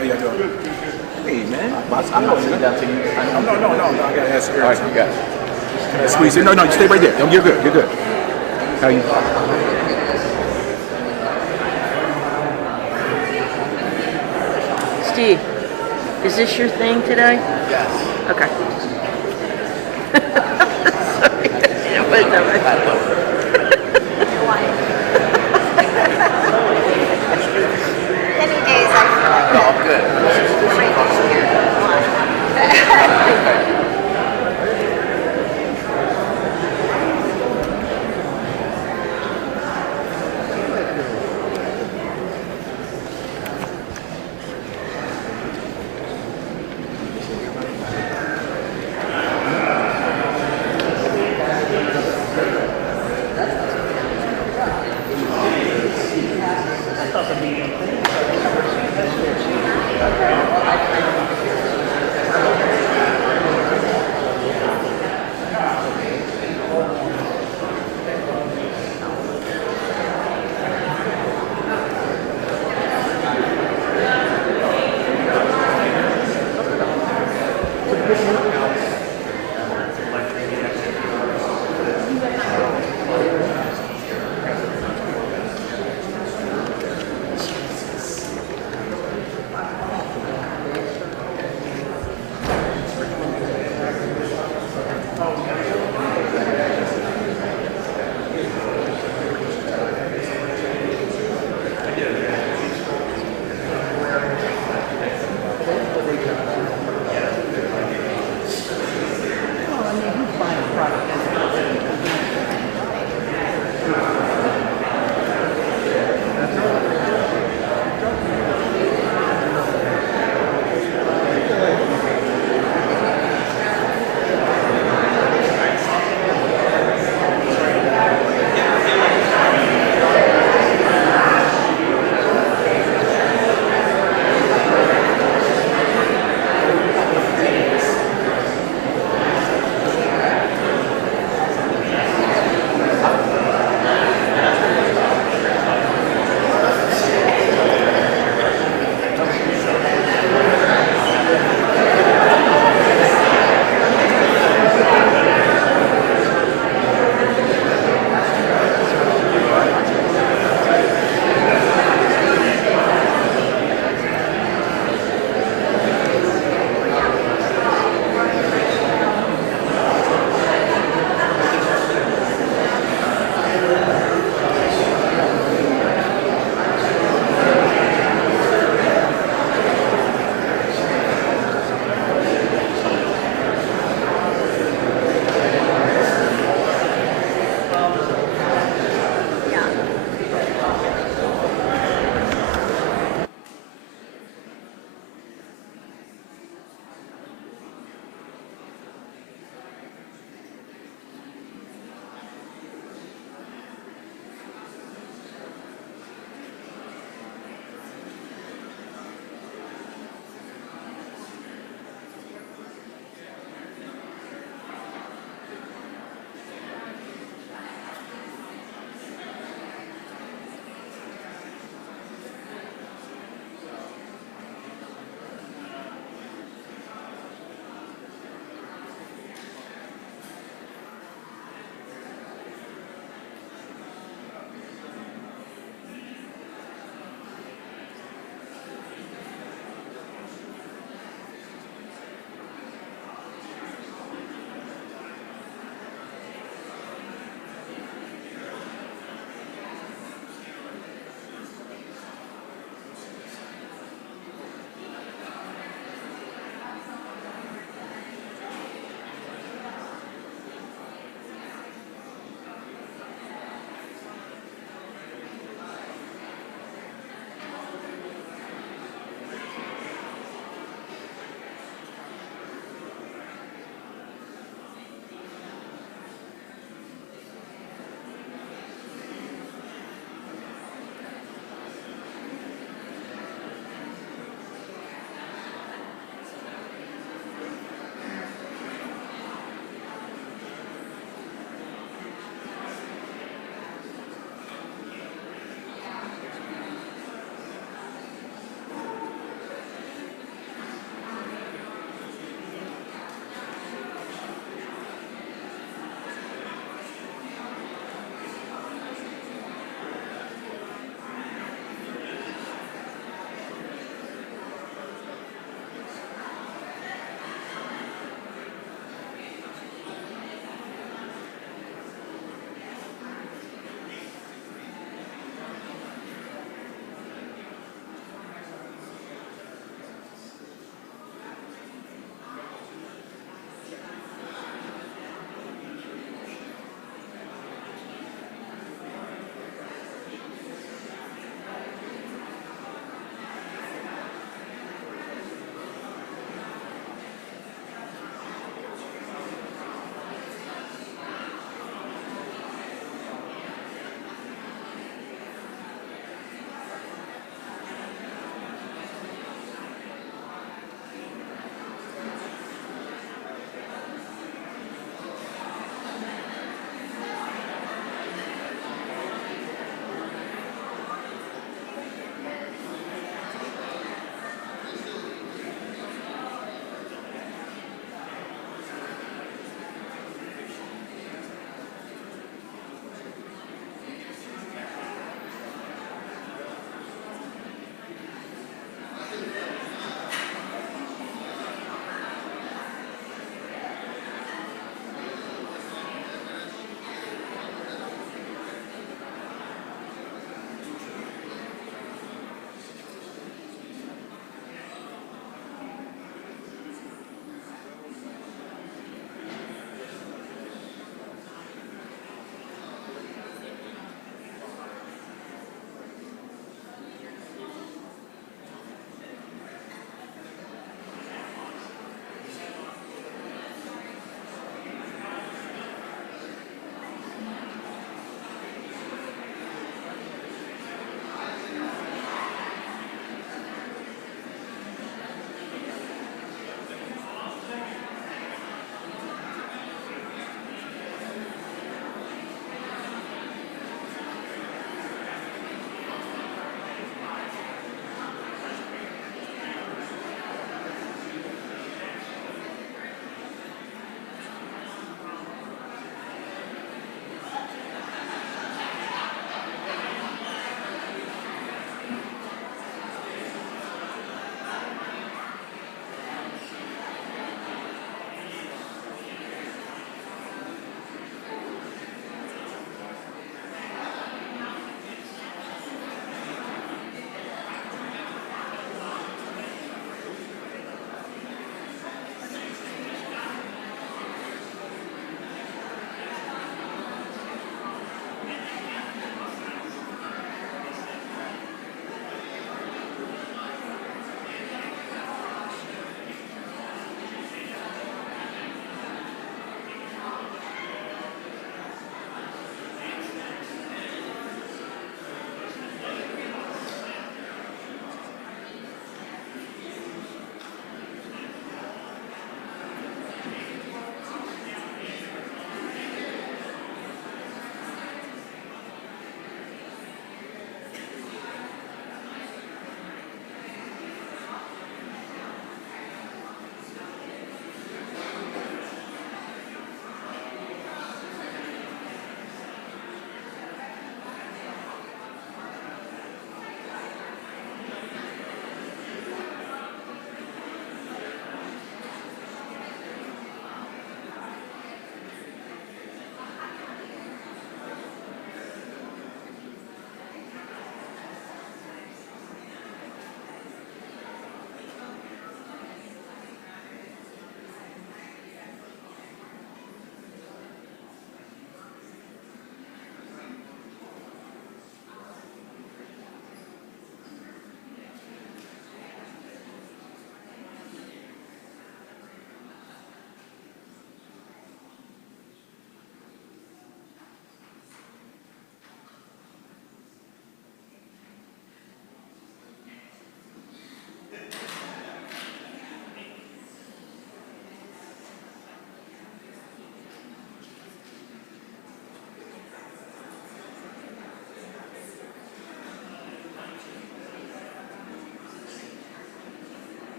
How y'all doing? Hey, man. I'm not sitting down to you. No. I gotta ask you. All right, you got it. Can I squeeze in? No, you stay right there. No, you're good. You're good. How you? Steve, is this your thing today? Yes. Okay. Sorry. Yeah, but it's all right. Any days I feel like No, I'm good.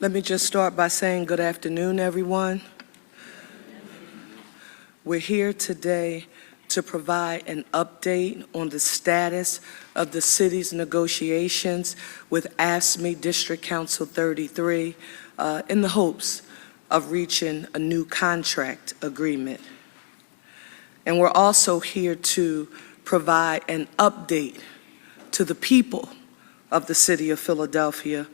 Let me just start by saying good afternoon, everyone. We're here today to provide an update on the status of the city's negotiations with AFSCME District Council 33 in the hopes of reaching a new contract agreement. And we're also here to provide an update to the people of the city of Philadelphia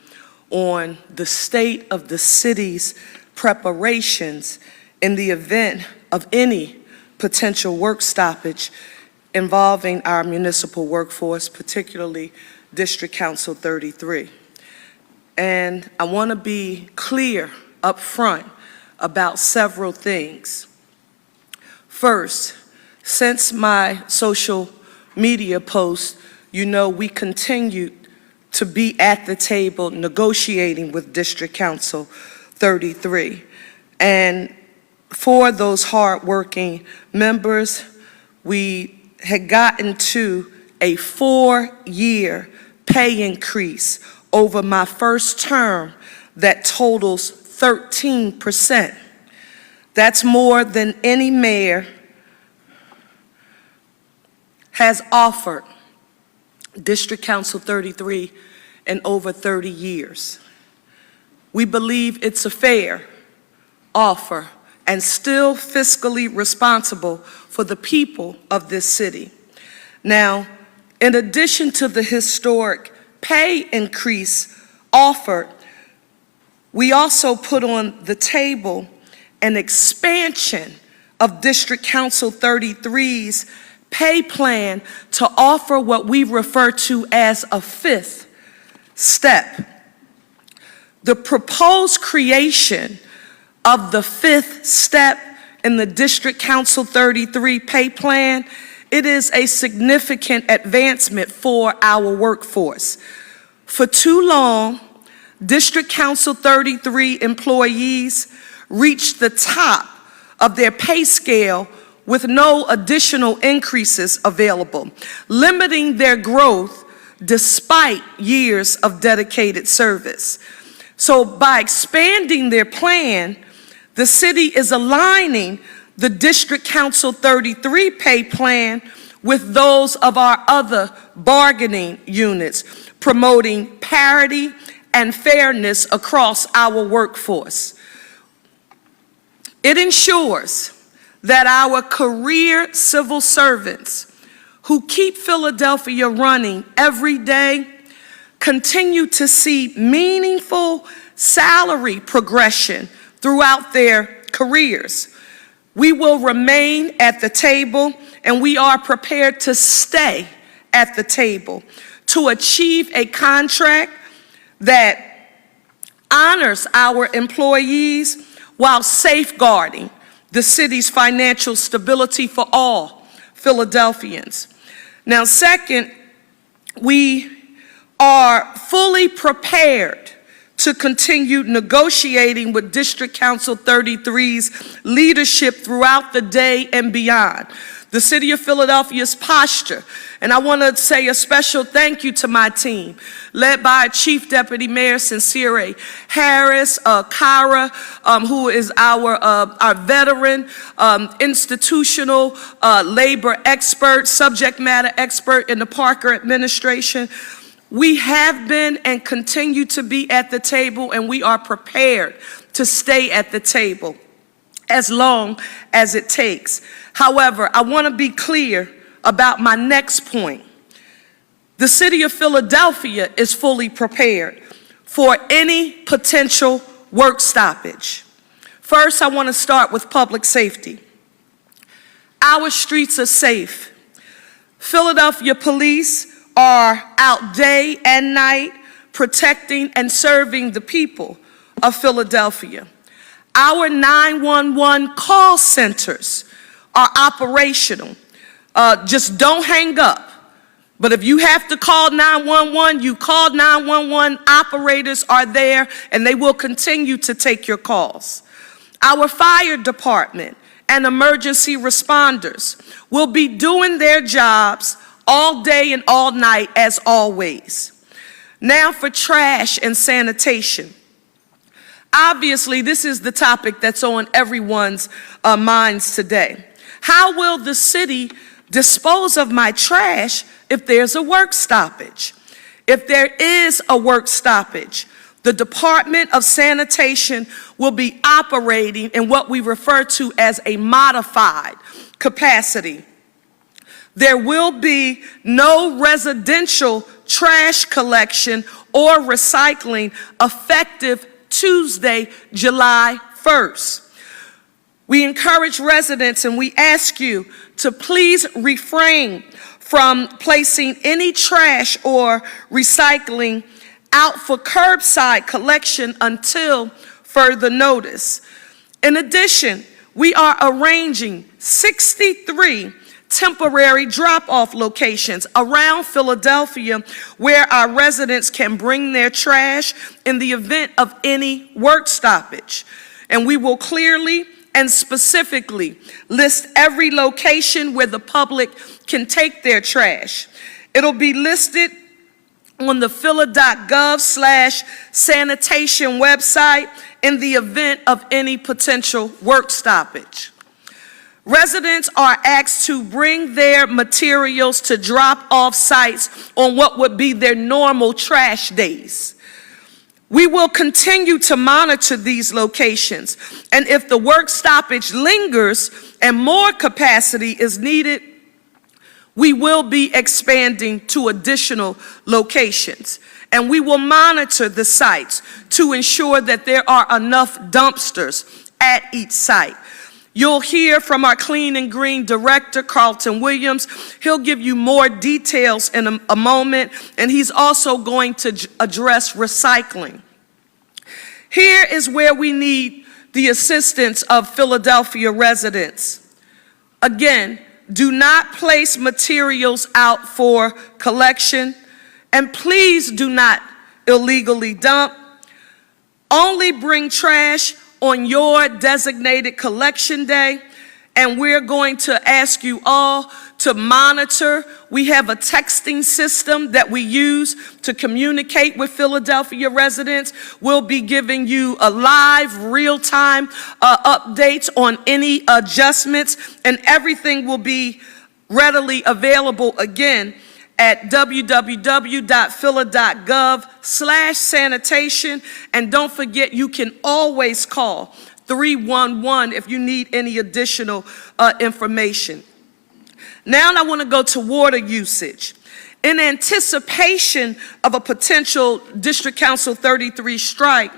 on the state of the city's preparations in the event of any potential work stoppage involving our municipal workforce, particularly District Council 33. And I want to be clear up front about several things. First, since my social media post, you know we continued to be at the table negotiating with District Council 33. And for those hardworking members, we had gotten to a 4-year pay increase over my first term that totals 13%. That's more than any mayor has offered District Council 33 in over 30 years. We believe it's a fair offer and still fiscally responsible for the people of this city. Now, in addition to the historic pay increase offered, we also put on the table an expansion of District Council 33's pay plan to offer what we refer to as a 5th step. The proposed creation of the 5th step in the District Council 33 pay plan, it is a significant advancement for our workforce. For too long, District Council 33 employees reached the top of their pay scale with no additional increases available, limiting their growth despite years of dedicated service. So by expanding their plan, the city is aligning the District Council 33 pay plan with those of our other bargaining units, promoting parity and fairness across our workforce. It ensures that our career civil servants who keep Philadelphia running every day continue to see meaningful salary progression throughout their careers. We will remain at the table, and we are prepared to stay at the table to achieve a contract that honors our employees while safeguarding the city's financial stability for all Philadelphians. Now, second, we are fully prepared to continue negotiating with District Council 33's leadership throughout the day and beyond. The City of Philadelphia's posture, and I want to say a special thank you to my team, led by Chief Deputy Mayor Sincere Harris, Kara, who is our veteran institutional labor expert, subject matter expert in the Parker administration. We have been and continue to be at the table, and we are prepared to stay at the table as long as it takes. However, I want to be clear about my next point. The city of Philadelphia is fully prepared for any potential work stoppage. First, I want to start with public safety. Our streets are safe. Philadelphia police are out day and night protecting and serving the people of Philadelphia. Our 911 call centers are operational. Just don't hang up. But if you have to call 911, you call 911. Operators are there, and they will continue to take your calls. Our fire department and emergency responders will be doing their jobs all day and all night as always. Now for trash and sanitation. Obviously, this is the topic that's on everyone's minds today. How will the city dispose of my trash if there's a work stoppage? If there is a work stoppage, the Department of Sanitation will be operating in what we refer to as a modified capacity. There will be no residential trash collection or recycling effective Tuesday, July 1st. We encourage residents and we ask you to please refrain from placing any trash or recycling out for curbside collection until further notice. In addition, we are arranging 63 temporary drop-off locations around Philadelphia where our residents can bring their trash in the event of any work stoppage. And we will clearly and specifically list every location where the public can take their trash. It'll be listed on the phila.gov/sanitation website in the event of any potential work stoppage. Residents are asked to bring their materials to drop-off sites on what would be their normal trash days. We will continue to monitor these locations, and if the work stoppage lingers and more capacity is needed, we will be expanding to additional locations. And we will monitor the sites to ensure that there are enough dumpsters at each site. You'll hear from our Clean and Green Director, Carlton Williams. He'll give you more details in a moment, and he's also going to address recycling. Here is where we need the assistance of Philadelphia residents. Again, do not place materials out for collection, and please do not illegally dump. Only bring trash on your designated collection day, and we're going to ask you all to monitor. We have a texting system that we use to communicate with Philadelphia residents. We'll be giving you a live, real-time updates on any adjustments, and everything will be readily available again at www.phila.gov/sanitation. And don't forget, you can always call 311 if you need any additional information. Now I want to go to water usage. In anticipation of a potential District Council 33 strike,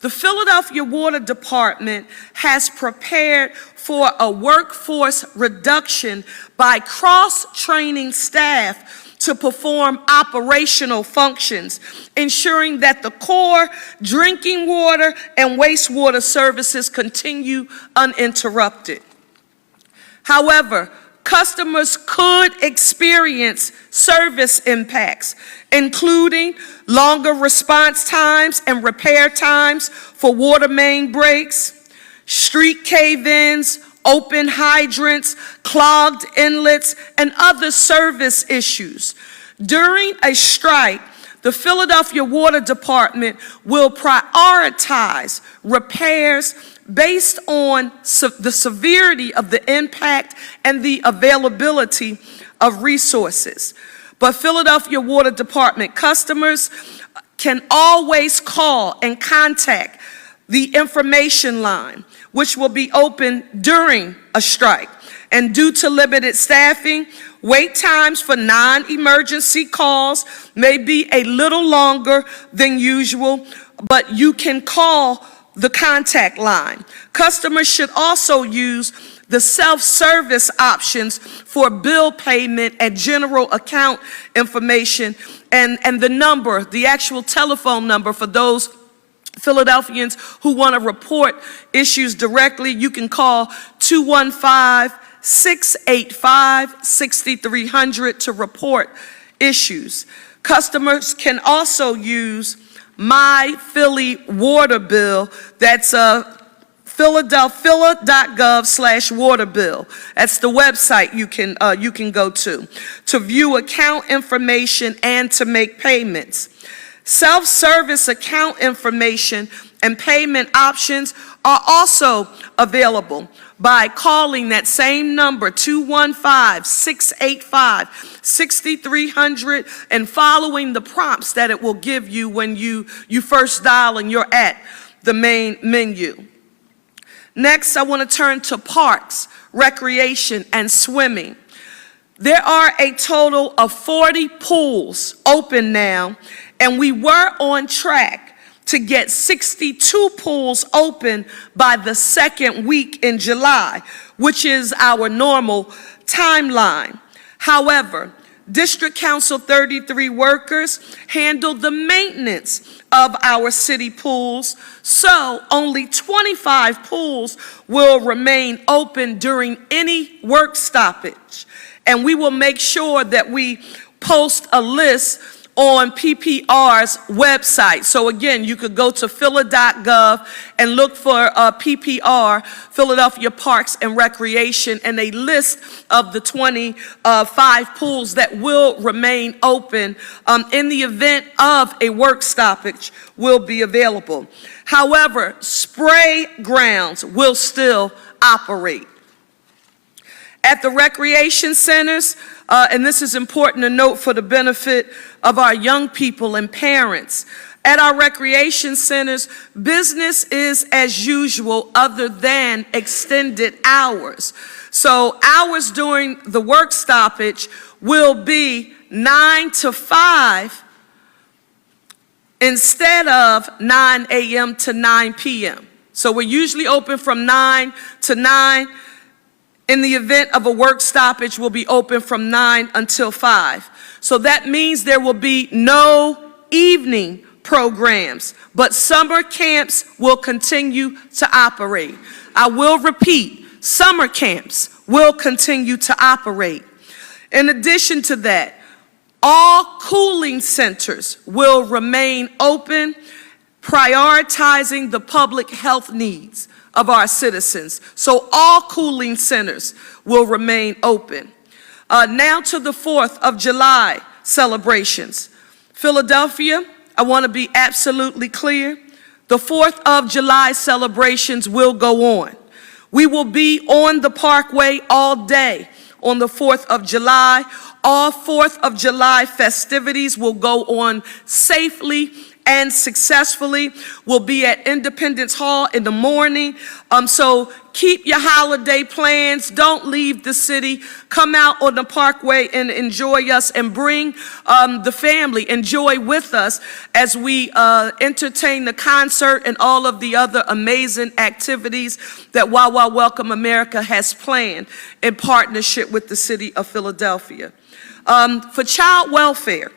the Philadelphia Water Department has prepared for a workforce reduction by cross-training staff to perform operational functions, ensuring that the core drinking water and wastewater services continue uninterrupted. However, customers could experience service impacts, including longer response times and repair times for water main breaks, street cave-ins, open hydrants, clogged inlets, and other service issues. During a strike, the Philadelphia Water Department will prioritize repairs based on the severity of the impact and the availability of resources. But Philadelphia Water Department customers can always call and contact the information line, which will be open during a strike. And due to limited staffing, wait times for non-emergency calls may be a little longer than usual, but you can call the contact line. Customers should also use the self-service options for bill payment and general account information, and the number, the actual telephone number for those Philadelphians who want to report issues directly. You can call 215-685-6300 to report issues. Customers can also use My Philly Water Bill. That's phila.gov/water bill. That's the website you can go to view account information and to make payments. Self-service account information and payment options are also available by calling that same number, 215-685-6300, and following the prompts that it will give you when you first dial and you're at the main menu. Next, I want to turn to parks, recreation, and swimming. There are a total of 40 pools open now, and we were on track to get 62 pools open by the second week in July, which is our normal timeline. However, District Council 33 workers handle the maintenance of our city pools, so only 25 pools will remain open during any work stoppage. And we will make sure that we post a list on PPR's website. So again, you could go to phila.gov and look for PPR, Philadelphia Parks and Recreation, and a list of the 25 pools that will remain open in the event of a work stoppage will be available. However, spray grounds will still operate. At the recreation centers, and this is important to note for the benefit of our young people and parents, at our recreation centers, business is as usual other than extended hours. So hours during the work stoppage will be 9 to 5 instead of 9 a.m. to 9 p.m. So we're usually open from 9 to 9. In the event of a work stoppage, we'll be open from 9 until 5. So that means there will be no evening programs, but summer camps will continue to operate. I will repeat, summer camps will continue to operate. In addition to that, all cooling centers will remain open, prioritizing the public health needs of our citizens. So all cooling centers will remain open. Now to the 4th of July celebrations. Philadelphia, I want to be absolutely clear. The 4th of July celebrations will go on. We will be on the Parkway all day on the 4th of July. All 4th of July festivities will go on safely and successfully. We'll be at Independence Hall in the morning. So keep your holiday plans. Don't leave the city. Come out on the Parkway and enjoy us, and bring the family. Enjoy with us as we entertain the concert and all of the other amazing activities that Wawa Welcome America has planned in partnership with the city of Philadelphia. For child welfare,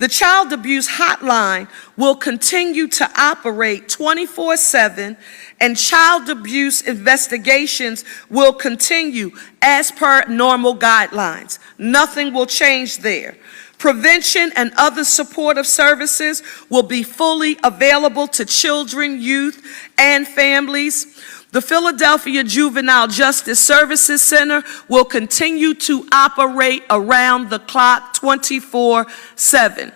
the Child Abuse Hotline will continue to operate 24/7, and child abuse investigations will continue as per normal guidelines. Nothing will change there. Prevention and other supportive services will be fully available to children, youth, and families. The Philadelphia Juvenile Justice Services Center will continue to operate around the clock 24/7.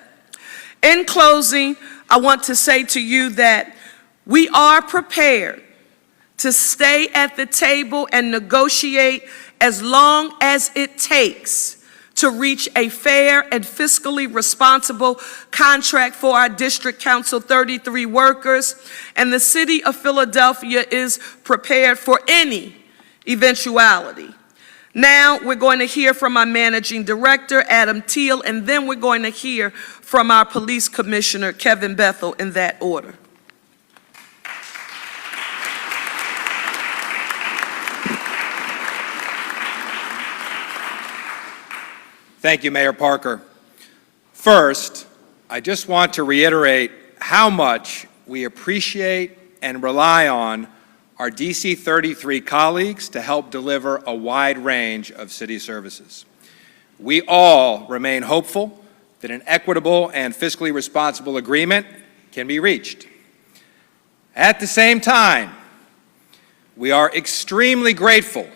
In closing, I want to say to you that we are prepared to stay at the table and negotiate as long as it takes to reach a fair and fiscally responsible contract for our District Council 33 workers, and the City of Philadelphia is prepared for any eventuality. Now we're going to hear from our Managing Director, Adam Teal, and then we're going to hear from our Police Commissioner, Kevin Bethel, in that order. Thank you, Mayor Parker. First, I just want to reiterate how much we appreciate and rely on our DC 33 colleagues to help deliver a wide range of city services. We all remain hopeful that an equitable and fiscally responsible agreement can be reached. At the same time, we are extremely grateful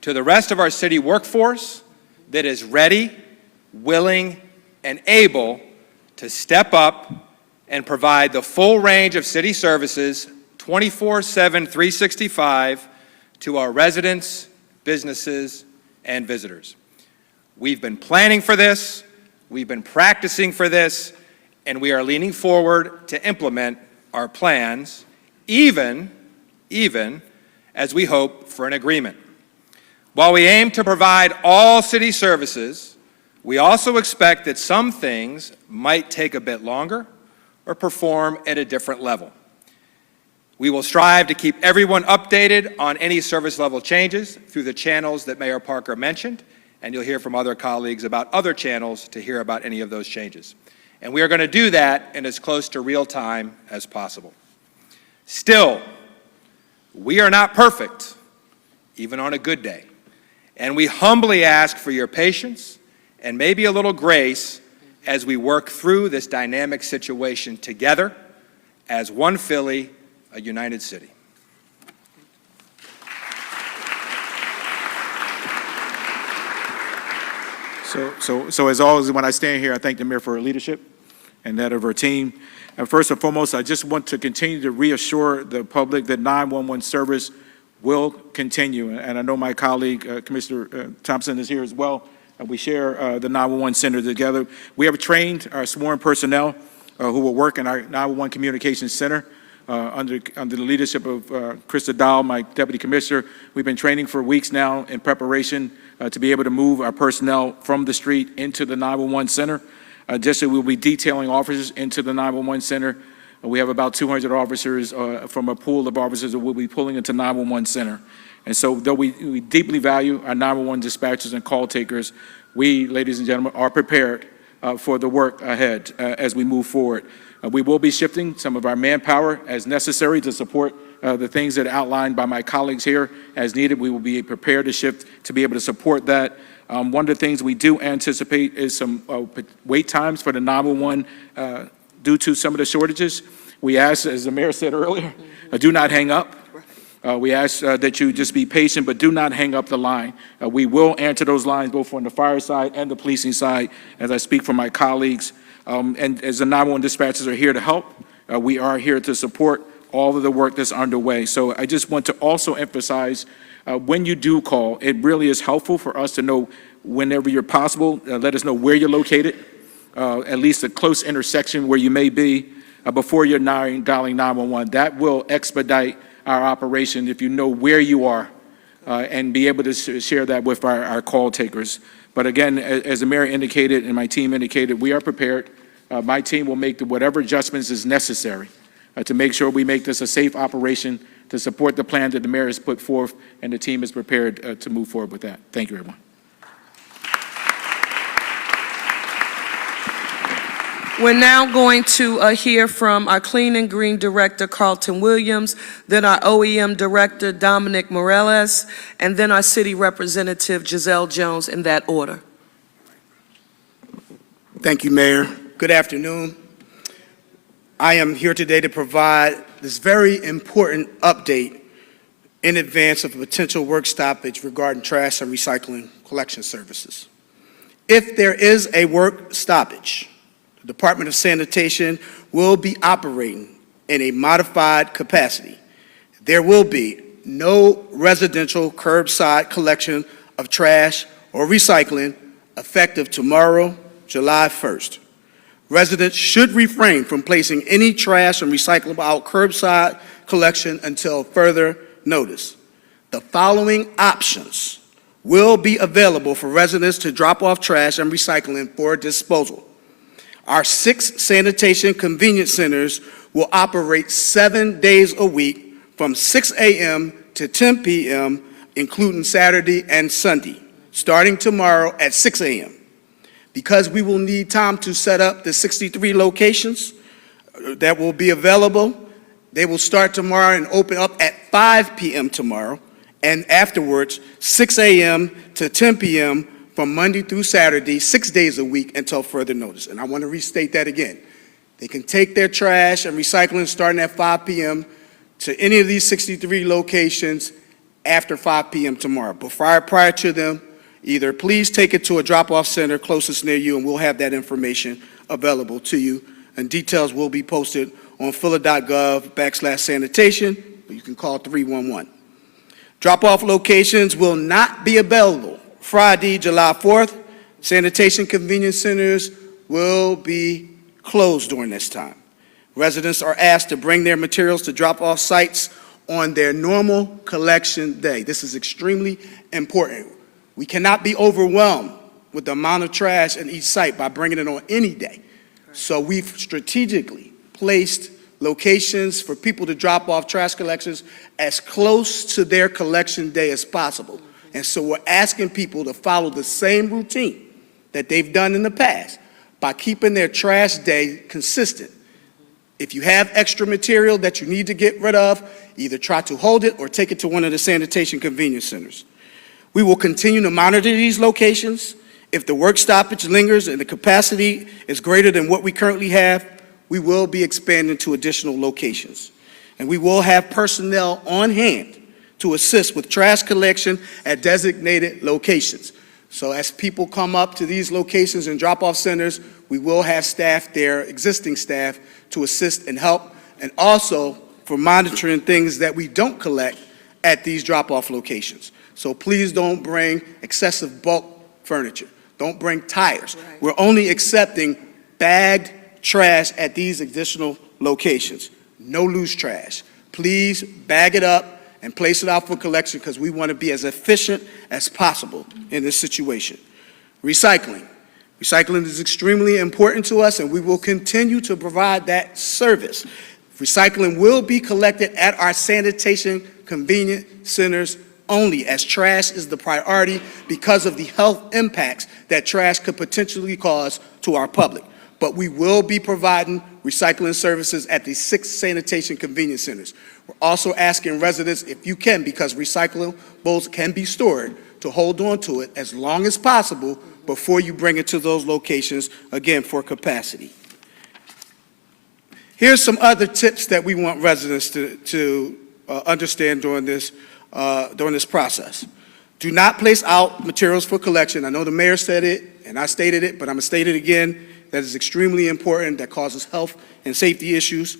to the rest of our city workforce that is ready, willing, and able to step up and provide the full range of city services 24/7, 365 to our residents, businesses, and visitors. We've been planning for this, we've been practicing for this, and we are leaning forward to implement our plans, even as we hope for an agreement. While we aim to provide all city services, we also expect that some things might take a bit longer or perform at a different level. We will strive to keep everyone updated on any service level changes through the channels that Mayor Parker mentioned, and you'll hear from other colleagues about other channels to hear about any of those changes. And we are going to do that in as close to real time as possible. Still, we are not perfect, even on a good day. And we humbly ask for your patience and maybe a little grace as we work through this dynamic situation together as one Philly, a united city. So as always, when I stand here, I thank the mayor for her leadership and that of her team. And first and foremost, I just want to continue to reassure the public that 911 service will continue. And I know my colleague, Commissioner Thompson, is here as well. We share the 911 center together. We have trained our sworn personnel who will work in our 911 communications center under the leadership of Krista Dahl, my deputy commissioner. We've been training for weeks now in preparation to be able to move our personnel from the street into the 911 center. Just so we'll be detailing officers into the 911 center. We have about 200 officers from a pool of officers that we'll be pulling into 911 center. And so though we deeply value our 911 dispatchers and call takers, we, ladies and gentlemen, are prepared for the work ahead as we move forward. We will be shifting some of our manpower as necessary to support the things that are outlined by my colleagues here as needed. We will be prepared to shift to be able to support that. One of the things we do anticipate is some wait times for the 911 due to some of the shortages. We ask, as the mayor said earlier, do not hang up. We ask that you just be patient, but do not hang up the line. We will answer those lines both on the fire side and the policing side as I speak for my colleagues. And as the 911 dispatchers are here to help, we are here to support all of the work that's underway. So I just want to also emphasize when you do call, it really is helpful for us to know whenever you're possible, let us know where you're located, at least a close intersection where you may be before you're dialing 911. That will expedite our operation if you know where you are and be able to share that with our call takers. But again, as the mayor indicated and my team indicated, we are prepared. My team will make whatever adjustments is necessary to make sure we make this a safe operation to support the plan that the mayor has put forth, and the team is prepared to move forward with that. Thank you, everyone. We're now going to hear from our Clean and Green Director, Carlton Williams, then our OEM Director, Dominic Morales, and then our City Representative, Giselle Jones, in that order. Thank you, Mayor. Good afternoon. I am here today to provide this very important update in advance of a potential work stoppage regarding trash and recycling collection services. If there is a work stoppage, the Department of Sanitation will be operating in a modified capacity. There will be no residential curbside collection of trash or recycling effective tomorrow, July 1st. Residents should refrain from placing any trash and recyclable out curbside collection until further notice. The following options will be available for residents to drop off trash and recycling for disposal. Our 6 sanitation convenience centers will operate 7 days a week from 6 a.m. to 10 p.m., including Saturday and Sunday, starting tomorrow at 6 a.m. Because we will need time to set up the 63 locations that will be available, they will start tomorrow and open up at 5 p.m. tomorrow, and afterwards, 6 a.m. to 10 p.m. from Monday through Saturday, 6 days a week until further notice. And I want to restate that again. They can take their trash and recycling starting at 5 p.m. to any of these 63 locations after 5 p.m. tomorrow. But prior to them, either please take it to a drop-off center closest near you, and we'll have that information available to you, and details will be posted on phila.gov/sanitation, or you can call 311. Drop-off locations will not be available Friday, July 4th. Sanitation convenience centers will be closed during this time. Residents are asked to bring their materials to drop-off sites on their normal collection day. This is extremely important. We cannot be overwhelmed with the amount of trash in each site by bringing it on any day. So we've strategically placed locations for people to drop off trash collections as close to their collection day as possible. And so we're asking people to follow the same routine that they've done in the past by keeping their trash day consistent. If you have extra material that you need to get rid of, either try to hold it or take it to one of the sanitation convenience centers. We will continue to monitor these locations. If the work stoppage lingers and the capacity is greater than what we currently have, we will be expanding to additional locations. And we will have personnel on hand to assist with trash collection at designated locations. So as people come up to these locations and drop-off centers, we will have staff there, existing staff, to assist and help, and also for monitoring things that we don't collect at these drop-off locations. So please don't bring excessive bulk furniture. Don't bring tires. Right. We're only accepting bagged trash at these additional locations. No loose trash. Please bag it up and place it out for collection because we want to be as efficient as possible in this situation. Recycling. Recycling is extremely important to us, and we will continue to provide that service. Recycling will be collected at our sanitation convenience centers only, as trash is the priority because of the health impacts that trash could potentially cause to our public. But we will be providing recycling services at the 6 sanitation convenience centers. We're also asking residents, if you can, because recyclables can be stored, to hold on to it as long as possible before you bring it to those locations, again, for capacity. Here's some other tips that we want residents to understand during this process. Do not place out materials for collection. I know the mayor said it, and I stated it, but I'm going to state it again. That is extremely important. That causes health and safety issues.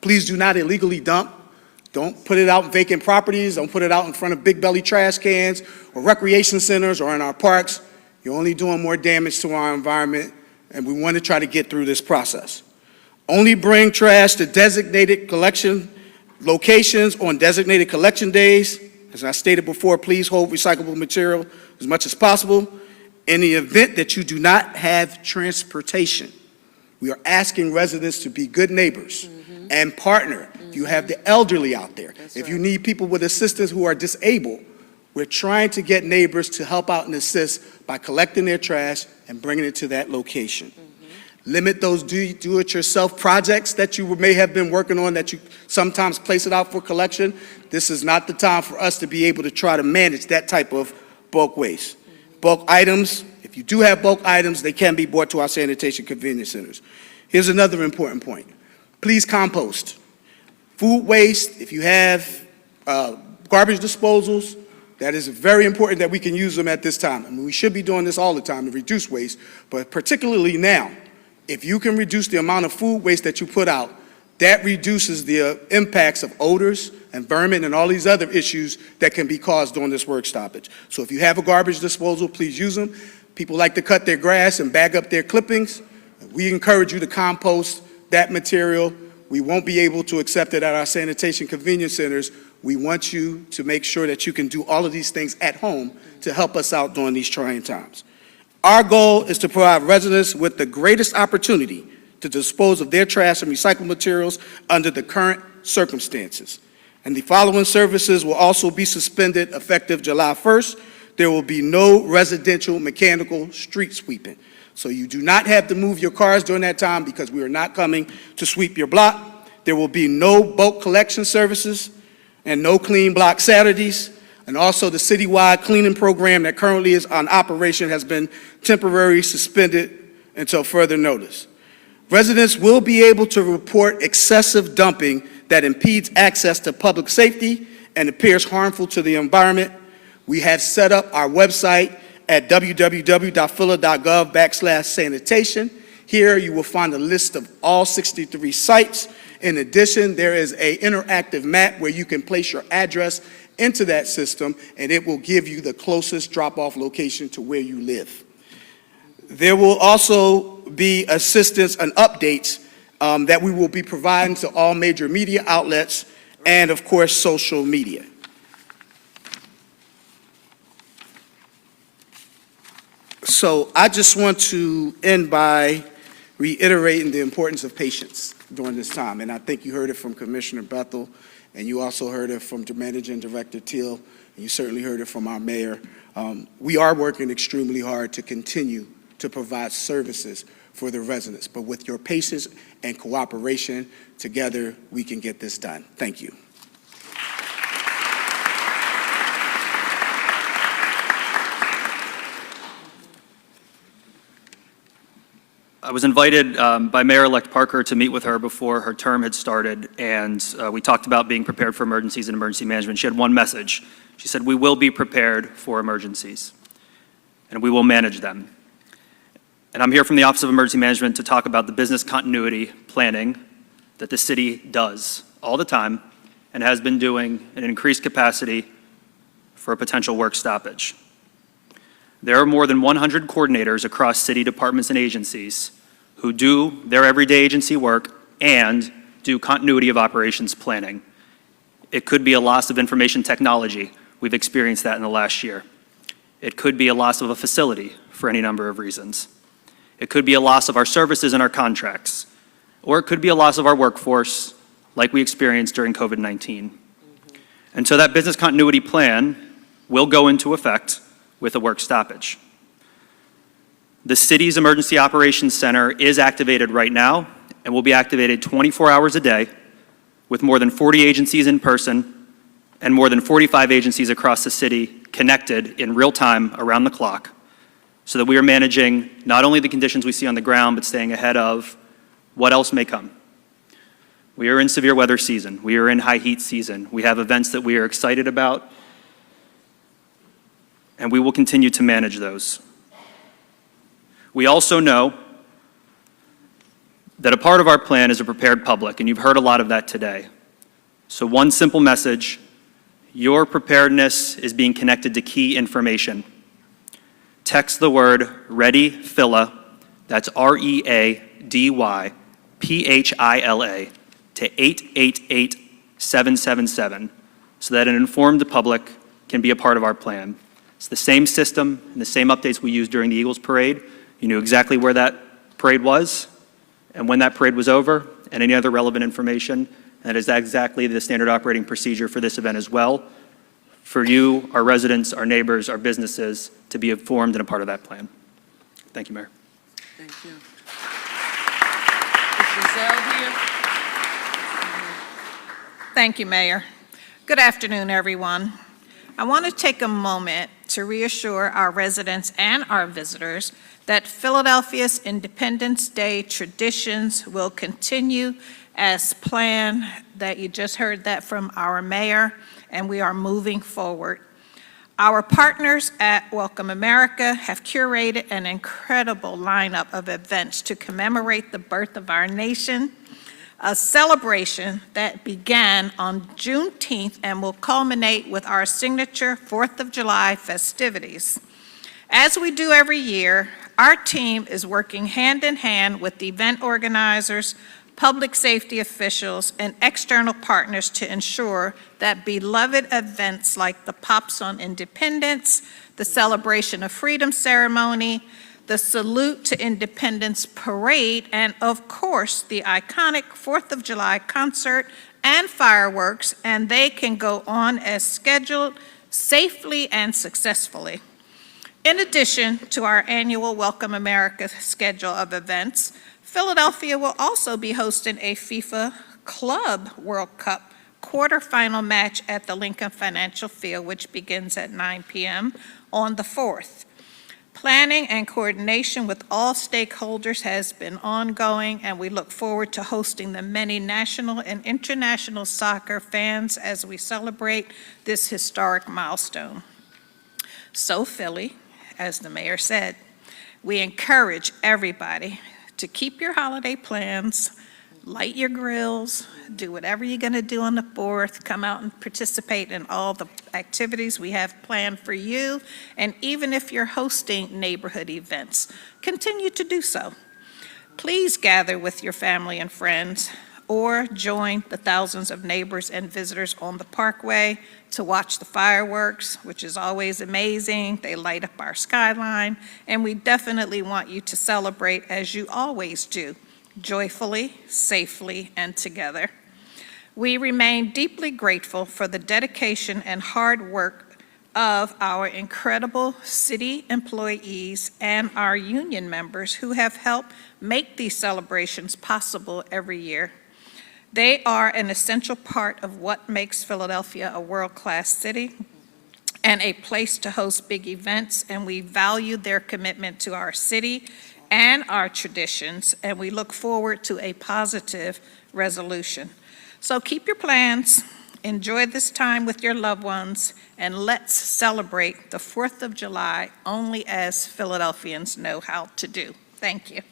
Please do not illegally dump. Don't put it out in vacant properties. Don't put it out in front of big belly trash cans or recreation centers or in our parks. You're only doing more damage to our environment, and we want to try to get through this process. Only bring trash to designated collection locations on designated collection days. As I stated before, please hold recyclable material as much as possible. In the event that you do not have transportation, we are asking residents to be good neighbors and partner. If you have the elderly out there, if you need people with assistance who are disabled, we're trying to get neighbors to help out and assist by collecting their trash and bringing it to that location. Limit those do-it-yourself projects that you may have been working on that you sometimes place it out for collection. This is not the time for us to be able to try to manage that type of bulk waste. Bulk items, if you do have bulk items, they can be brought to our sanitation convenience centers. Here's another important point. Please compost. Food waste, if you have garbage disposals, that is very important that we can use them at this time. I mean, we should be doing this all the time to reduce waste, but particularly now, if you can reduce the amount of food waste that you put out, that reduces the impacts of odors and vermin and all these other issues that can be caused during this work stoppage. So if you have a garbage disposal, please use them. People like to cut their grass and bag up their clippings. We encourage you to compost that material. We won't be able to accept it at our sanitation convenience centers. We want you to make sure that you can do all of these things at home to help us out during these trying times. Our goal is to provide residents with the greatest opportunity to dispose of their trash and recycled materials under the current circumstances. And the following services will also be suspended effective July 1st. There will be no residential mechanical street sweeping. So you do not have to move your cars during that time because we are not coming to sweep your block. There will be no bulk collection services and no clean block Saturdays. And also the citywide cleaning program that currently is on operation has been temporarily suspended until further notice. Residents will be able to report excessive dumping that impedes access to public safety and appears harmful to the environment. We have set up our website at www.phila.gov/sanitation. Here you will find a list of all 63 sites. In addition, there is an interactive map where you can place your address into that system, and it will give you the closest drop-off location to where you live. There will also be assistance and updates that we will be providing to all major media outlets and, of course, social media. So I just want to end by reiterating the importance of patience during this time. And I think you heard it from Commissioner Bethel, and you also heard it from Managing Director Teal, and you certainly heard it from our mayor. We are working extremely hard to continue to provide services for the residents, but with your patience and cooperation, together we can get this done. Thank you. I was invited by Mayor-elect Parker to meet with her before her term had started, and we talked about being prepared for emergencies and emergency management. She had one message. She said, "We will be prepared for emergencies, and we will manage them." And I'm here from the Office of Emergency Management to talk about the business continuity planning that the city does all the time and has been doing in an increased capacity for a potential work stoppage. There are more than 100 coordinators across city departments and agencies who do their everyday agency work and do continuity of operations planning. It could be a loss of information technology. We've experienced that in the last year. It could be a loss of a facility for any number of reasons. It could be a loss of our services and our contracts, or it could be a loss of our workforce like we experienced during COVID-19. And so that business continuity plan will go into effect with a work stoppage. The city's Emergency Operations Center is activated right now and will be activated 24 hours a day with more than 40 agencies in person and more than 45 agencies across the city connected in real time around the clock, so that we are managing not only the conditions we see on the ground, but staying ahead of what else may come. We are in severe weather season. We are in high heat season. We have events that we are excited about, and we will continue to manage those. We also know that a part of our plan is a prepared public, and you've heard a lot of that today. So one simple message: your preparedness is being connected to key information. Text the word READY PHILA, that's READYPHILA, to 888-777, so that an informed public can be a part of our plan. It's the same system and the same updates we used during the Eagles Parade. You knew exactly where that parade was and when that parade was over, and any other relevant information. And that is exactly the standard operating procedure for this event as well, for you, our residents, our neighbors, our businesses, to be informed and a part of that plan. Thank you, Mayor. Thank you. Is Giselle here? Thank you, Mayor. Good afternoon, everyone. I want to take a moment to reassure our residents and our visitors that Philadelphia's Independence Day traditions will continue as planned, that you just heard that from our mayor, and we are moving forward. Our partners at Welcome America have curated an incredible lineup of events to commemorate the birth of our nation, a celebration that began on Juneteenth and will culminate with our signature 4th of July festivities. As we do every year, our team is working hand in hand with event organizers, public safety officials, and external partners to ensure that beloved events like the Pops on Independence, the Celebration of Freedom ceremony, the Salute to Independence parade, and of course, the iconic 4th of July concert and fireworks, and they can go on as scheduled safely and successfully. In addition to our annual Welcome America schedule of events, Philadelphia will also be hosting a FIFA Club World Cup quarterfinal match at the Lincoln Financial Field, which begins at 9 p.m. on the 4th. Planning and coordination with all stakeholders has been ongoing, and we look forward to hosting the many national and international soccer fans as we celebrate this historic milestone. So, Philly, as the mayor said, we encourage everybody to keep your holiday plans, light your grills, do whatever you're going to do on the 4th, come out and participate in all the activities we have planned for you, and even if you're hosting neighborhood events, continue to do so. Please gather with your family and friends, or join the thousands of neighbors and visitors on the Parkway to watch the fireworks, which is always amazing. They light up our skyline, and we definitely want you to celebrate as you always do, joyfully, safely, and together. We remain deeply grateful for the dedication and hard work of our incredible city employees and our union members who have helped make these celebrations possible every year. They are an essential part of what makes Philadelphia a world-class city and a place to host big events, and we value their commitment to our city and our traditions, and we look forward to a positive resolution. So keep your plans, enjoy this time with your loved ones, and let's celebrate the 4th of July only as Philadelphians know how to do. Thank you.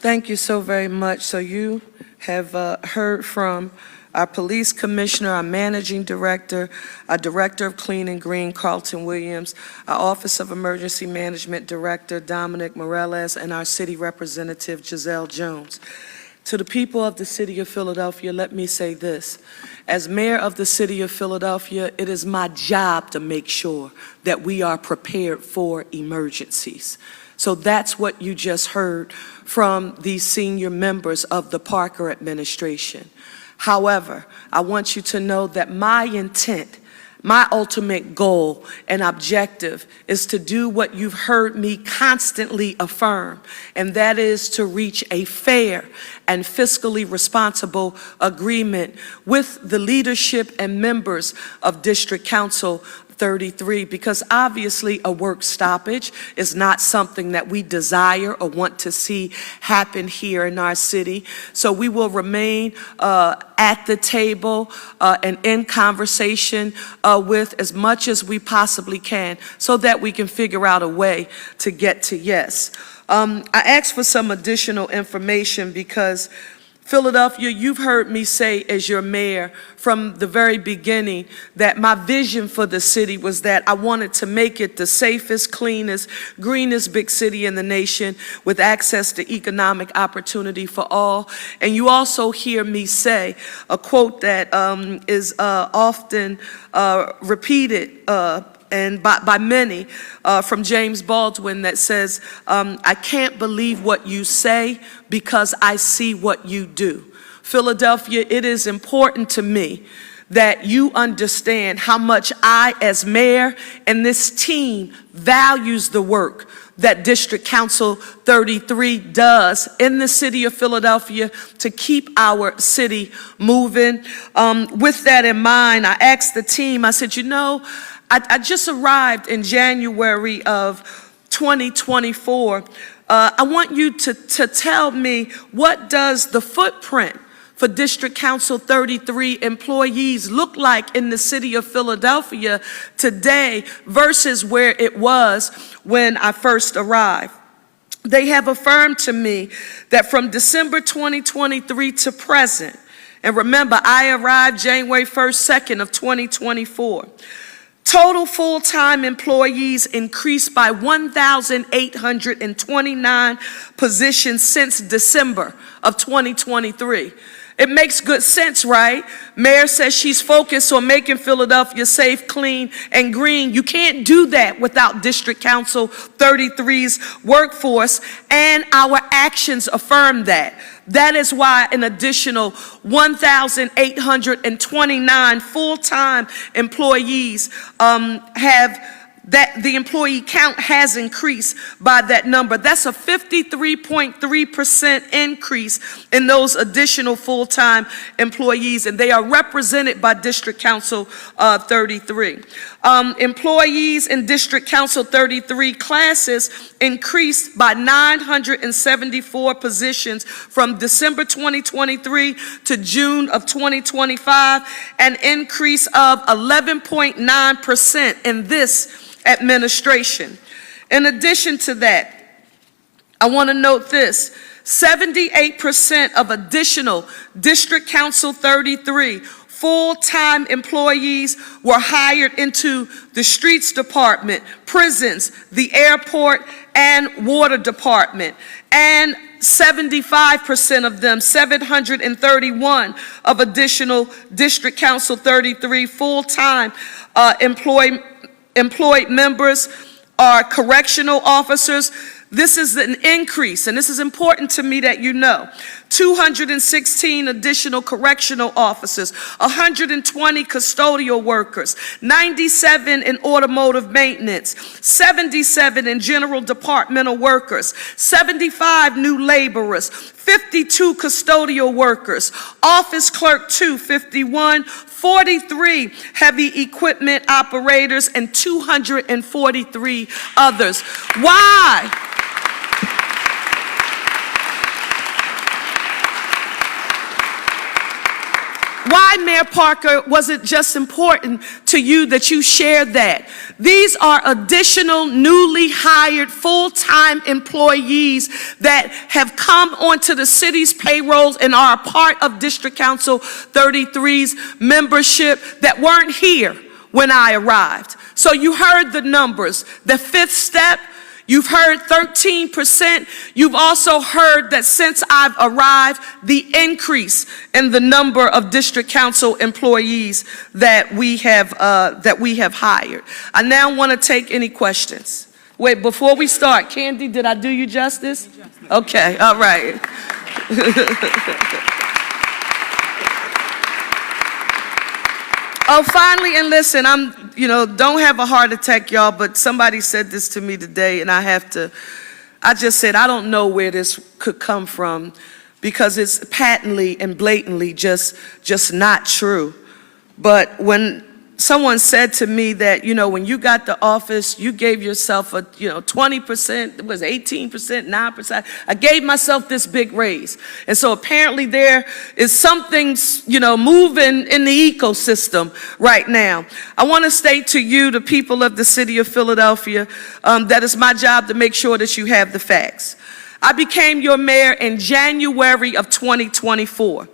Thank you so very much. So you have heard from our police commissioner, our managing director, our director of Clean and Green, Carlton Williams, our Office of Emergency Management Director, Dominic Morales, and our city representative, Giselle Jones. To the people of the city of Philadelphia, let me say this. As mayor of the city of Philadelphia, it is my job to make sure that we are prepared for emergencies. So that's what you just heard from the senior members of the Parker administration. However, I want you to know that my intent, my ultimate goal and objective is to do what you've heard me constantly affirm, and that is to reach a fair and fiscally responsible agreement with the leadership and members of District Council 33, because obviously a work stoppage is not something that we desire or want to see happen here in our city. So we will remain at the table and in conversation with as much as we possibly can so that we can figure out a way to get to yes. I asked for some additional information because Philadelphia, you've heard me say as your mayor from the very beginning that my vision for the city was that I wanted to make it the safest, cleanest, greenest big city in the nation with access to economic opportunity for all. And you also hear me say a quote that is often repeated and by many, from James Baldwin, that says, I can't believe what you say because I see what you do. Philadelphia, it is important to me that you understand how much I, as mayor, and this team values the work that District Council 33 does in the city of Philadelphia to keep our city moving. With that in mind, I asked the team, I said, you know, I just arrived in January of 2024. I want you to tell me, what does the footprint for District Council 33 employees look like in the city of Philadelphia today versus where it was when I first arrived? They have affirmed to me that from December 2023 to present, and remember, I arrived January 1st, 2nd of 2024, total full-time employees increased by 1,829 positions since December of 2023. It makes good sense, right? Mayor says she's focused on making Philadelphia safe, clean, and green. You can't do that without District Council 33's workforce, and our actions affirm that. That is why an additional 1,829 full-time employees have that the employee count has increased by that number. That's a 53.3% increase in those additional full-time employees, and they are represented by District Council 33. Employees in District Council 33 classes increased by 974 positions from December 2023 to June of 2025, an increase of 11.9% in this administration. In addition to that, I want to note this: 78% of additional District Council 33 full-time employees were hired into the streets department, prisons, the airport, and water department. And 75% of them, 731 of additional District Council 33 full-time employed members are correctional officers. This is an increase, and this is important to me that you know. 216 additional correctional officers, 120 custodial workers, 97 in automotive maintenance, 77 in general departmental workers, 75 new laborers, 52 custodial workers, office clerk 251, 43 heavy equipment operators, and 243 others. Why? Why, Mayor Parker, was it just important to you that you shared that? These are additional newly hired full-time employees that have come onto the city's payrolls and are a part of District Council 33's membership that weren't here when I arrived. So you heard the numbers. The fifth step, you've heard 13%. You've also heard that since I've arrived, the increase in the number of District Council employees that we have hired. I now want to take any questions. Wait, before we start, Candy, did I do you justice? Okay, all right. Oh, finally, and listen, don't have a heart attack, y'all, but somebody said this to me today, and I just said, I don't know where this could come from, because it's patently and blatantly just not true. But when someone said to me that, when you got the office, you gave yourself a, 20%, it was 18%, 9%. I gave myself this big raise. And so apparently there is something, moving in the ecosystem right now. I want to state to you, the people of the city of Philadelphia, that it's my job to make sure that you have the facts. I became your mayor in January of 2024.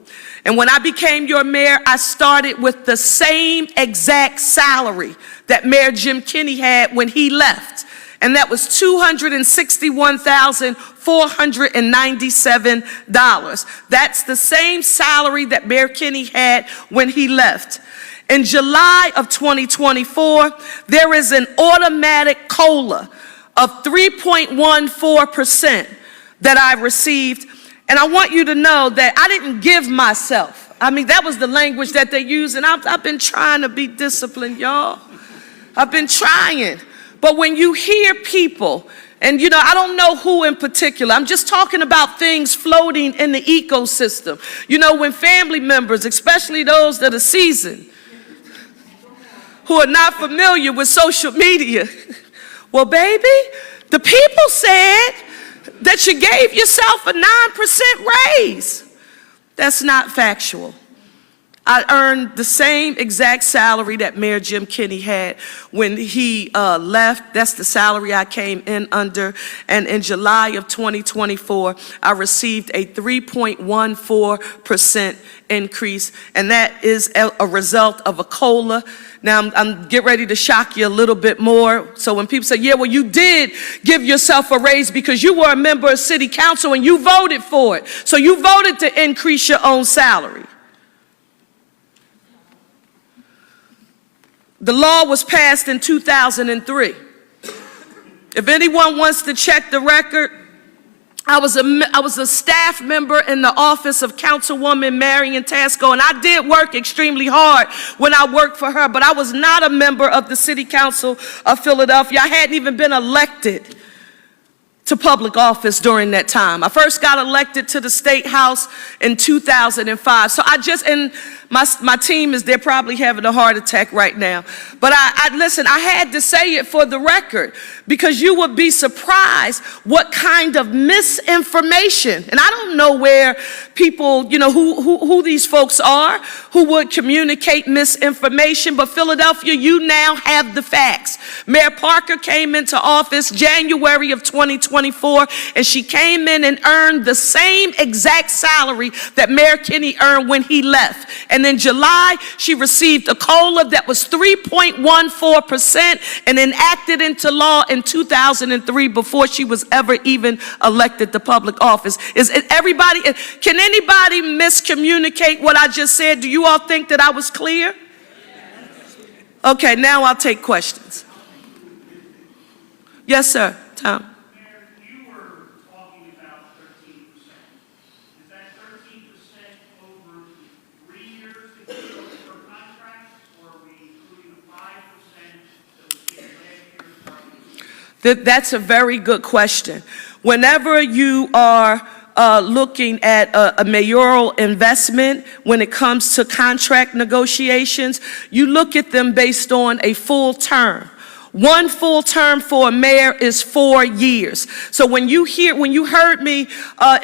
And when I became your mayor, I started with the same exact salary that Mayor Jim Kenney had when he left. And that was $261,497. That's the same salary that Mayor Kenney had when he left. In July of 2024, there is an automatic COLA of 3.14% that I received. And I want you to know that I didn't give myself. That was the language that they use, and I've been trying to be disciplined, y'all. I've been trying. But when you hear people, and I don't know who in particular, I'm just talking about things floating in the ecosystem. When family members, especially those that are seasoned, who are not familiar with social media, well, baby, the people said that you gave yourself a 9% raise. That's not factual. I earned the same exact salary that Mayor Jim Kenney had when he left. That's the salary I came in under. And in July of 2024, I received a 3.14% increase. And that is a result of a COLA. Now, I'm getting ready to shock you a little bit more. So when people say, yeah, well, you did give yourself a raise because you were a member of city council and you voted for it. So you voted to increase your own salary. The law was passed in 2003. If anyone wants to check the record, I was a staff member in the office of Councilwoman Marion Tasco, and I did work extremely hard when I worked for her, but I was not a member of the City Council of Philadelphia. I hadn't even been elected to public office during that time. I first got elected to the State House in 2005. So and my team they're probably having a heart attack right now. But listen, I had to say it for the record, because you would be surprised what kind of misinformation, and I don't know where people, who these folks are who would communicate misinformation, but Philadelphia, you now have the facts. Mayor Parker came into office January of 2024, and she came in and earned the same exact salary that Mayor Kinney earned when he left. And in July, she received a COLA that was 3.14% and enacted into law in 2003 before she was ever even elected to public office. Can anybody miscommunicate what I just said? Do you all think that I was clear? Okay, now I'll take questions. Yes, sir. Tom. You were talking about 13%. Is that 13% over 3 years for contracts, or are we including the 5% that was given last year? That's a very good question. Whenever you are looking at a mayoral investment, when it comes to contract negotiations, you look at them based on a full term. One full term for a mayor is 4 years. So when you heard me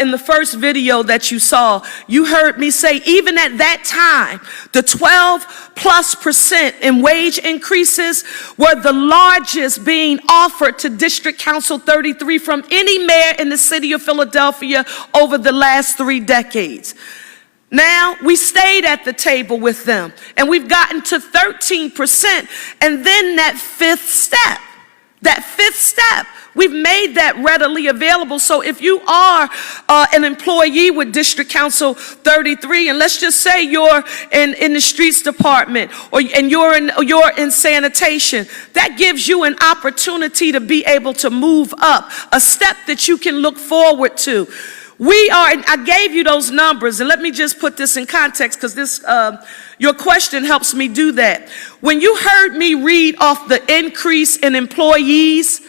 in the first video that you saw, you heard me say even at that time, the 12+% in wage increases were the largest being offered to District Council 33 from any mayor in the city of Philadelphia over the last 3 decades. Now, we stayed at the table with them, and we've gotten to 13%, and then that fifth step, we've made that readily available. So if you are an employee with District Council 33, and let's just say you're in the streets department, and you're in sanitation, that gives you an opportunity to be able to move up, a step that you can look forward to. I gave you those numbers, and let me just put this in context, because your question helps me do that. When you heard me read off the increase in employees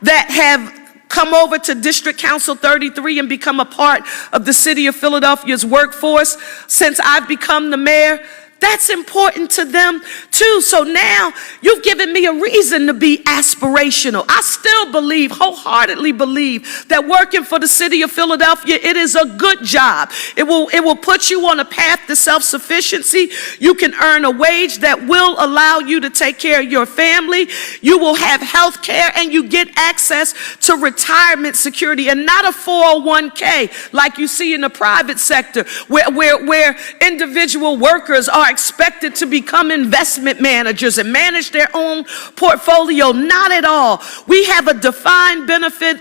that have come over to District Council 33 and become a part of the city of Philadelphia's workforce since I've become the mayor, that's important to them too. So now you've given me a reason to be aspirational. I still believe, wholeheartedly believe, that working for the city of Philadelphia, it is a good job. It will put you on a path to self-sufficiency. You can earn a wage that will allow you to take care of your family. You will have health care, and you get access to retirement security, and not a 401k like you see in the private sector, where individual workers are expected to become investment managers and manage their own portfolio. Not at all. We have a defined benefit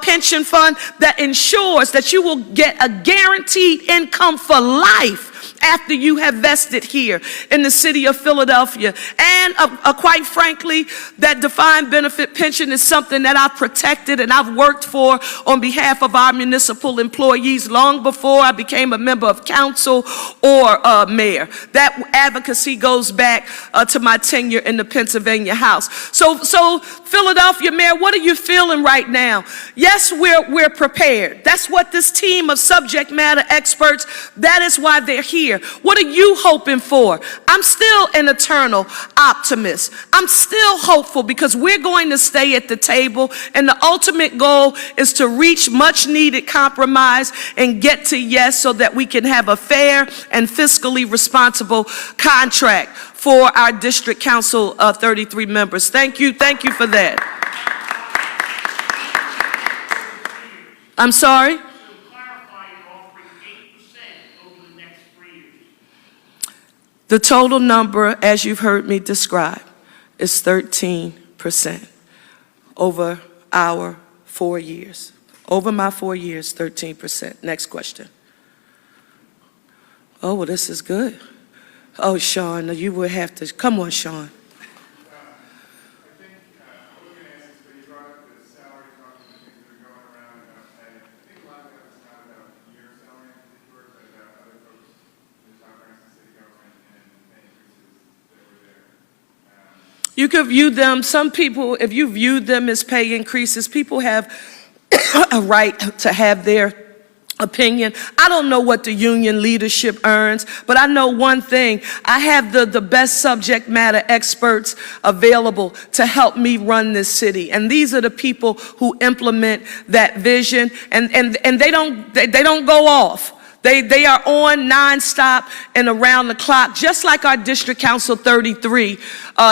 pension fund that ensures that you will get a guaranteed income for life after you have vested here in the city of Philadelphia. And quite frankly, that defined benefit pension is something that I've protected and I've worked for on behalf of our municipal employees long before I became a member of council or mayor. That advocacy goes back to my tenure in the Pennsylvania House. So Philadelphia Mayor, what are you feeling right now? Yes, we're prepared. That's what this team of subject matter experts, that is why they're here. What are you hoping for? I'm still an eternal optimist. I'm still hopeful, because we're going to stay at the table, and the ultimate goal is to reach much needed compromise and get to yes, so that we can have a fair and fiscally responsible contract for our District Council 33 members. Thank you for that. I'm sorry? The total number, as you've heard me describe, is 13% over our 4 years. Over my 4 years, 13%. Next question. Oh, well, this is good. Oh, Sean, you would have to, come on, Sean. I was going to ask this, but you brought up the salary talk and the things that are going around about pay. I think You could view them, some people, if you viewed them as pay increases, people have a right to have their opinion. I don't know what the union leadership earns, but I know one thing. I have the best subject matter experts available to help me run this city. And these are the people who implement that vision, and they don't go off. They are on nonstop and around the clock, just like our District Council 33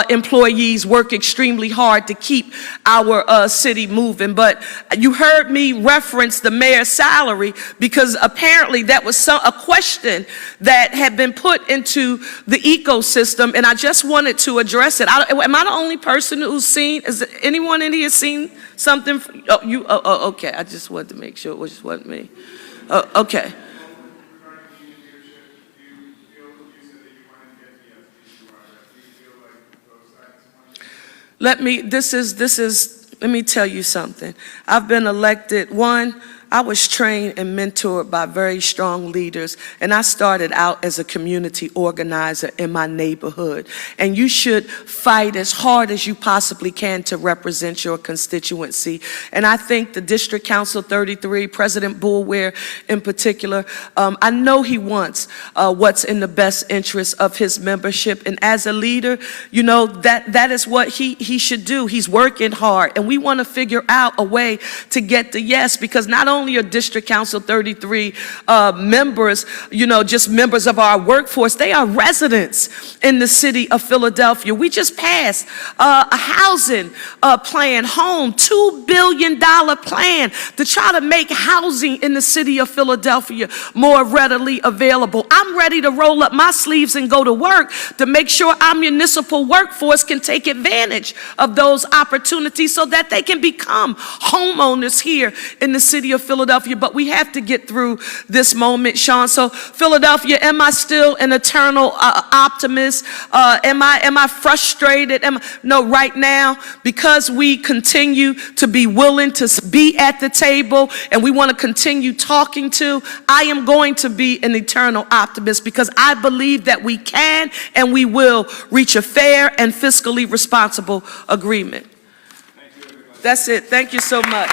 employees work extremely hard to keep our city moving. But you heard me reference the mayor's salary because apparently that was a question that had been put into the ecosystem, and I just wanted to address it. Am I the only person who's seen, is anyone in here seen something? Okay, I just wanted to make sure it just wasn't me. Okay. Let me tell you something. I've been elected, I was trained and mentored by very strong leaders, and I started out as a community organizer in my neighborhood. And you should fight as hard as you possibly can to represent your constituency. And I think the District Council 33, President Boulware in particular, I know he wants what's in the best interest of his membership. And as a leader, you know, that is what he should do. He's working hard, and we want to figure out a way to get the yes, because not only are District Council 33 members, you know, just members of our workforce, they are residents in the city of Philadelphia. We just passed a housing plan, $2 billion plan to try to make housing in the city of Philadelphia more readily available. I'm ready to roll up my sleeves and go to work to make sure our municipal workforce can take advantage of those opportunities so that they can become homeowners here in the city of Philadelphia. But we have to get through this moment, Sean. So Philadelphia, am I still an eternal optimist? Am I frustrated? No, right now, because we continue to be willing to be at the table and we want to continue talking to, I am going to be an eternal optimist because I believe that we can and we will reach a fair and fiscally responsible agreement. That's it. Thank you so much.